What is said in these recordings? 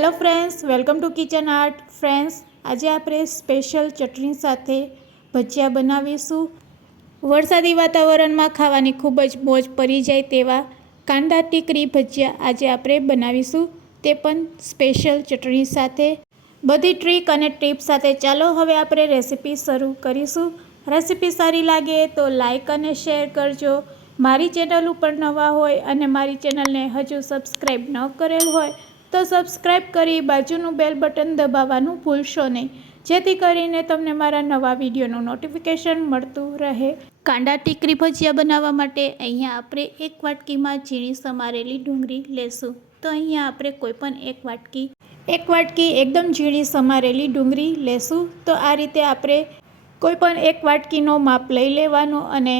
Hello friends, welcome to kitchen art. Friends, આજે આપણે special ચટણી સાથે ભજીયા બનાવીશું. વરસાદી વાતાવરણમાં ખાવાની ખૂબ જ મોજ પડી જાય તેવા કાંદા ટીકરી ભજીયા આજે આપણે બનાવીશું, તે પણ સ્પેશિયલ ચટણી સાથે. બધી ટ્રીક અને ટિપ્સ સાથે ચાલો હવે આપણે રેસીપી શરૂ કરીશું. રેસીપી સારી લાગે તો લાઈક અને શેર કરજો. મારી ચેનલ ઉપર નવા હોય અને મારી ચેનલને હજુ સબસ્ક્રાઈબ ન કરેલ હોય તો સબસ્ક્રાઈબ કરી બાજુનું બેલ બટન દબાવવાનું ભૂલશો નહીં, જેથી કરીને તમને મારા નવા વિડીયોનું નોટિફિકેશન મળતું રહે. કાંદા ટીકરી ભજીયા બનાવવા માટે અહીંયા આપણે એક વાટકીમાં ઝીણી સમારેલી ડુંગળી લેશું. તો અહીંયા આપણે કોઈપણ એક વાટકી એકદમ ઝીણી સમારેલી ડુંગળી લેશું. તો આ રીતે આપણે કોઈપણ એક વાટકીનો માપ લઈ લેવાનો અને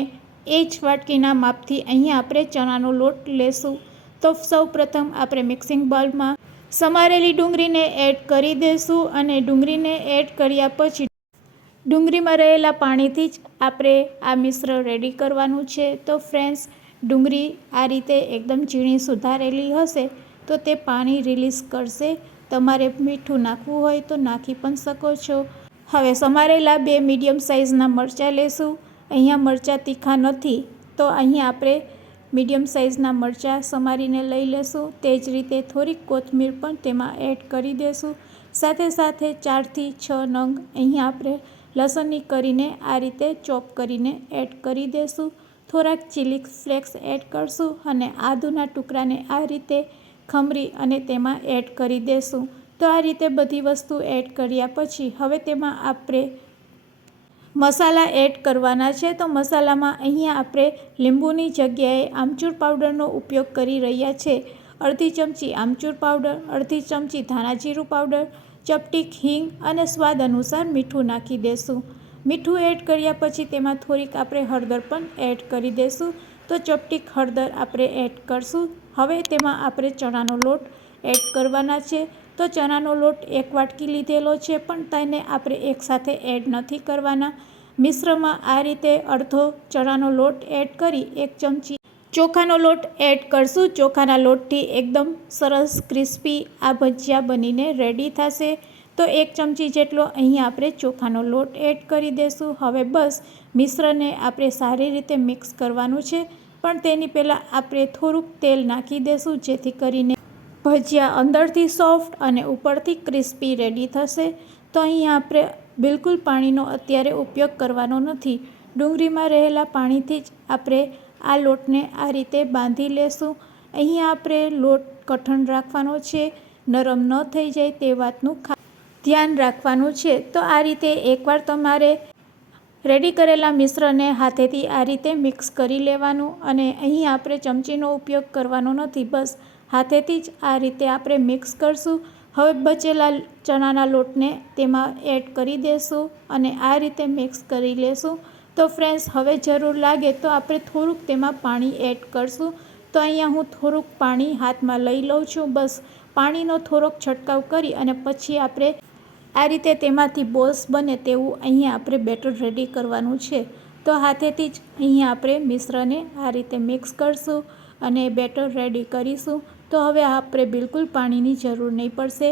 એ જ વાટકીના માપથી અહીંયા આપણે ચણાનો લોટ લેશું. તો સૌ પ્રથમ આપણે મિક્સિંગ બાઉલમાં સમારેલી ડુંગળીને એડ કરી દઈશું અને ડુંગળીને એડ કર્યા પછી ડુંગળીમાં રહેલા પાણીથી જ આપણે આ મિશ્ર રેડી કરવાનું છે. તો ફ્રેન્ડ્સ, ડુંગળી આ રીતે એકદમ ઝીણી સુધારેલી હશે તો તે પાણી રિલીઝ કરશે. તમારે મીઠું નાખવું હોય તો નાખી પણ શકો છો. હવે સમારેલા 2 મીડિયમ સાઇઝના મરચાં લેશું. અહીંયા મરચાં તીખા નથી તો અહીંયા આપણે મીડિયમ સાઇઝના મરચાં સમારીને લઈ લેશું. તે જ રીતે થોડીક કોથમીર પણ તેમાં એડ કરી દેશું. સાથે સાથે 4 થી 6 નંગ અહીંયા આપણે લસણની કરીને આ રીતે ચોપ કરીને એડ કરી દેશું. થોડાક ચીલી ફ્લેક્સ એડ કરશું અને આદુના ટુકડાને આ રીતે ખમરી અને તેમાં એડ કરી દેશું. તો આ રીતે બધી વસ્તુ એડ કર્યા પછી હવે તેમાં આપણે મસાલા એડ કરવાના છે. તો મસાલામાં અહીંયા આપણે લીંબુની જગ્યાએ આમચૂર પાવડરનો ઉપયોગ કરી રહ્યા છે. અડધી ચમચી આમચૂર પાવડર, અડધી ચમચી ધાણા જીરું પાવડર, ચપટીક હિંગ અને સ્વાદ અનુસાર મીઠું નાખી દેશું. મીઠું એડ કર્યા પછી તેમાં થોડીક આપણે હળદર પણ એડ કરી દેશું. તો ચપટીક હળદર આપણે એડ કરશું. હવે તેમાં આપણે ચણાનો લોટ એડ કરવાના છે. તો ચણાનો લોટ 1 વાટકી લીધેલો છે, પણ તેને આપણે એકસાથે એડ નથી કરવાના. મિશ્રમાં આ રીતે અડધો ચણાનો લોટ એડ કરી 1 ચમચી ચોખાનો લોટ એડ કરશું. ચોખાના લોટથી એકદમ સરસ ક્રિસ્પી આ ભજીયા બનીને રેડી થશે. તો 1 ચમચી જેટલો અહીંયા આપણે ચોખાનો લોટ એડ કરી દઈશું. હવે બસ મિશ્રને આપણે સારી રીતે મિક્સ કરવાનું છે, પણ તેની પહેલાં આપણે થોડુંક તેલ નાખી દઈશું, જેથી કરીને ભજીયા અંદરથી સોફ્ટ અને ઉપરથી ક્રિસ્પી રેડી થશે. તો અહીંયા આપણે બિલકુલ પાણીનો અત્યારે ઉપયોગ કરવાનો નથી. ડુંગળીમાં રહેલા પાણીથી જ આપણે આ લોટને આ રીતે બાંધી લેશું. અહીંયા આપણે લોટ કઠણ રાખવાનો છે, નરમ ન થઈ જાય તે વાતનું ધ્યાન રાખવાનું છે. તો આ રીતે એકવાર તમારે રેડી કરેલા મિશ્રણને હાથેથી આ રીતે મિક્સ કરી લેવાનું અને અહીં આપણે ચમચીનો ઉપયોગ કરવાનો નથી, બસ હાથેથી જ આ રીતે આપણે મિક્સ કરશું. હવે બચેલા ચણાના લોટને તેમાં એડ કરી દેશું અને આ રીતે મિક્સ કરી લેશું. તો ફ્રેન્ડ્સ, હવે જરૂર લાગે તો આપણે થોડુંક તેમાં પાણી એડ કરશું. તો અહીંયા હું થોડુંક પાણી હાથમાં લઈ લઉં છું. બસ પાણીનો થોડોક છંટકાવ કરી અને પછી આપણે આ રીતે તેમાંથી બોલ્સ બને તેવું અહીંયા આપણે બેટર રેડી કરવાનું છે. તો હાથેથી જ અહીંયા આપણે મિશ્રને આ રીતે મિક્સ કરશું અને બેટર રેડી કરીશું. તો હવે આપણે બિલકુલ પાણીની જરૂર નહીં પડશે.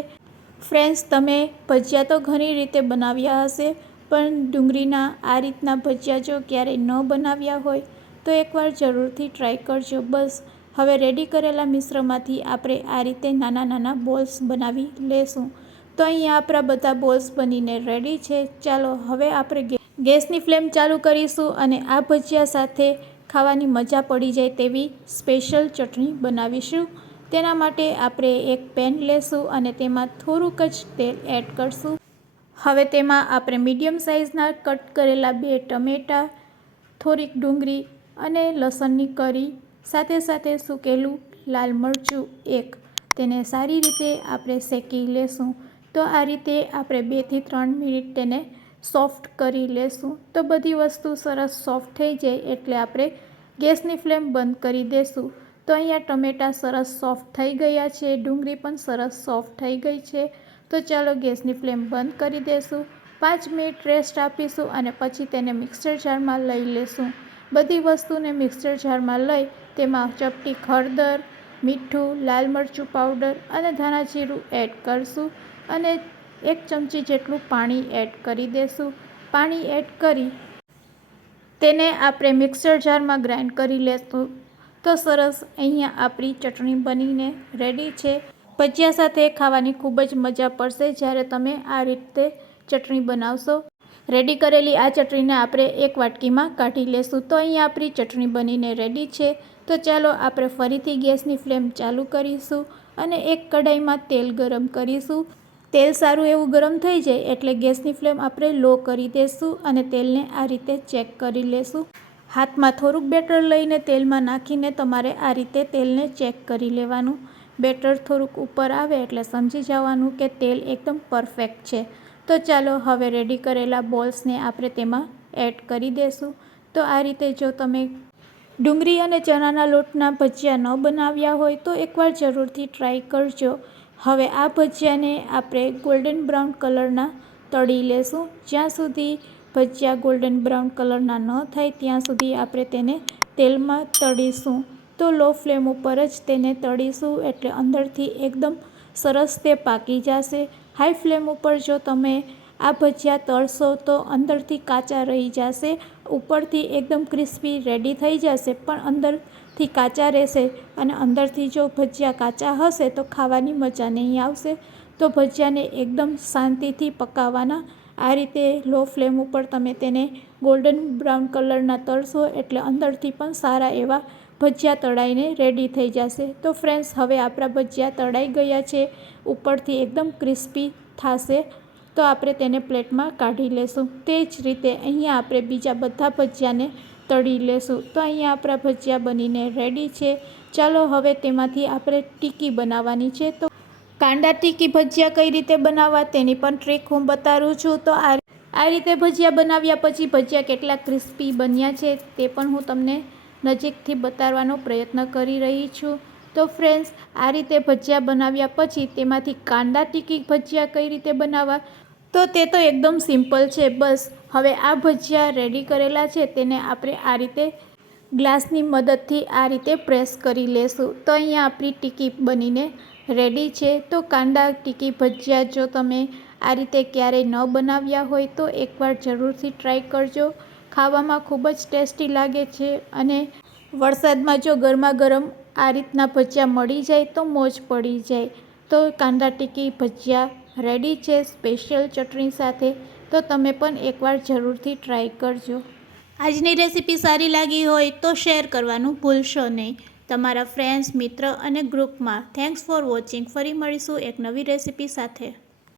ફ્રેન્ડ્સ, તમે ભજીયા તો ઘણી રીતે બનાવ્યા હશે, પણ ડુંગળીના આ રીતના ભજીયા જો ક્યારેય ન બનાવ્યા હોય તો એકવાર જરૂરથી ટ્રાય કરજો. બસ હવે રેડી કરેલા મિશ્રણમાંથી આપણે આ રીતે નાના નાના બોલ્સ બનાવી લેશું. તો અહીંયા આપણા બધા બોલ્સ બનીને રેડી છે. ચાલો હવે આપણે ગેસની ફ્લેમ ચાલુ કરીશું અને આ ભજીયા સાથે ખાવાની મજા પડી જાય તેવી સ્પેશિયલ ચટણી બનાવીશું. તેના માટે આપણે એક પેન લેશું અને તેમાં થોડુંક જ તેલ એડ કરશું. હવે તેમાં આપણે મીડિયમ સાઇઝના કટ કરેલા 2 ટમેટાં, થોડીક ડુંગળી અને લસણની કળી, સાથે સાથે સૂકેલું લાલ મરચું 1, તેને સારી રીતે આપણે શેકી લેશું. તો આ રીતે આપણે 2 થી 3 મિનિટ તેને સોફ્ટ કરી લેશું. તો બધી વસ્તુ સરસ સોફ્ટ થઈ જાય એટલે આપણે ગેસની ફ્લેમ બંધ કરી દેશું. તો અહીંયા ટમેટાં સરસ સોફ્ટ થઈ ગયા છે, ડુંગળી પણ સરસ સોફ્ટ થઈ ગઈ છે. તો ચાલો ગેસની ફ્લેમ બંધ કરી દેશું. 5 મિનિટ રેસ્ટ આપીશું અને પછી તેને મિક્સર જારમાં લઈ લેશું. બધી વસ્તુને મિક્સર જારમાં લઈ તેમાં ચપટી હળદર, મીઠું, લાલ મરચું પાવડર અને ધાણા જીરું એડ કરશું અને 1 ચમચી જેટલું પાણી એડ કરી દેશું. પાણી એડ કરી તેને આપણે મિક્સર જારમાં ગ્રાઇન્ડ કરી લેશું. તો સરસ અહીંયા આપણી ચટણી બનીને રેડી છે. ભજીયા સાથે ખાવાની ખૂબ જ મજા પડશે જ્યારે તમે આ રીતે ચટણી બનાવશો. રેડી કરેલી આ ચટણીને આપણે એક વાટકીમાં કાઢી લેશું. તો અહીંયા આપણી ચટણી બનીને રેડી છે. તો ચાલો આપણે ફરીથી ગેસની ફ્લેમ ચાલુ કરીશું અને એક કઢાઈમાં તેલ ગરમ કરીશું. તેલ સારું એવું ગરમ થઈ જાય એટલે ગેસની ફ્લેમ આપણે લો કરી દઈશું અને તેલને આ રીતે ચેક કરી લેશું. હાથમાં થોડુંક બેટર લઈને તેલમાં નાખીને તમારે આ રીતે તેલને ચેક કરી લેવાનું. બેટર થોડુંક ઉપર આવે એટલે સમજી જવાનું કે તેલ એકદમ પરફેક્ટ છે. તો ચાલો હવે રેડી કરેલા બોલ્સને આપણે તેમાં એડ કરી દઈશું. તો આ રીતે જો તમે ડુંગળી અને ચણાના લોટના ભજીયા ન બનાવ્યા હોય તો એકવાર જરૂરથી ટ્રાય કરજો. હવે આ ભજીયાને આપણે ગોલ્ડન બ્રાઉન કલરના તળી લેશું. જ્યાં સુધી ભજીયા ગોલ્ડન બ્રાઉન કલરના ન થાય ત્યાં સુધી આપણે તેને તેલમાં તળીશું. તો લો ફ્લેમ ઉપર જ તેને તળીશું એટલે અંદરથી એકદમ સરસ તે પાકી જશે. હાઈ ફ્લેમ ઉપર જો તમે આ ભજીયા તળશો તો અંદરથી કાચા રહી જશે. ઉપરથી એકદમ ક્રિસ્પી રેડી થઈ જશે પણ અંદરથી કાચા રહેશે અને અંદરથી જો ભજીયા કાચા હશે તો ખાવાની મજા નહીં આવશે. તો ભજીયાને એકદમ શાંતિથી પકાવવાના. આ રીતે લો ફ્લેમ ઉપર તમે તેને ગોલ્ડન બ્રાઉન કલરના તળશો એટલે અંદરથી પણ સારા એવા ભજીયા તળાઈને રેડી થઈ જશે. તો ફ્રેન્ડ્સ હવે આપણા ભજીયા તળાઈ ગયા છે. ઉપરથી એકદમ ક્રિસ્પી થશે. તો આપણે તેને પ્લેટમાં કાઢી લેશું. તે જ રીતે અહીંયા આપણે બીજા બધા ભજીયાને તળી લેશું. તો અહીંયા આપણા ભજીયા બનીને રેડી છે. ચાલો હવે તેમાંથી આપણે ટીકી બનાવવાની છે. તો કાંદા ટીકી ભજીયા કઈ રીતે બનાવવા તેની પણ ટ્રીક હું બતાવું છું. તો આ રીતે ભજીયા બનાવ્યા પછી ભજીયા કેટલા ક્રિસ્પી બન્યા છે તે પણ હું તમને નજીકથી બતાવવાનો પ્રયત્ન કરી રહી છું. તો ફ્રેન્ડ્સ આ રીતે ભજીયા બનાવ્યા પછી તેમાંથી કાંદા ટીકી ભજીયા કઈ રીતે બનાવવા તો તે તો એકદમ સિમ્પલ છે. બસ હવે આ ભજીયા રેડી કરેલા છે તેને આપણે આ રીતે ગ્લાસની મદદથી આ રીતે પ્રેસ કરી લેશું. તો અહીંયા આપણી ટીકી બનીને રેડી છે. તો કાંદા ટીકી ભજીયા જો તમે આ રીતે ક્યારેય ન બનાવ્યા હોય તો એકવાર જરૂરથી ટ્રાય કરજો. ખાવામાં ખૂબ જ ટેસ્ટી લાગે છે અને વરસાદમાં જો ગરમા ગરમ આ રીતના ભજીયા મળી જાય તો મોજ પડી જાય. તો કાંદા ટીકી ભજીયા રેડી છે સ્પેશિયલ ચટણી સાથે. તો તમે પણ એકવાર જરૂરથી ટ્રાય કરજો. આજની રેસીપી સારી લાગી હોય તો શેર કરવાનું ભૂલશો નહીં તમારા ફ્રેન્ડ્સ, મિત્ર અને ગ્રુપમાં. Thanks for watching. ફરી મળીશું એક નવી રેસીપી સાથે.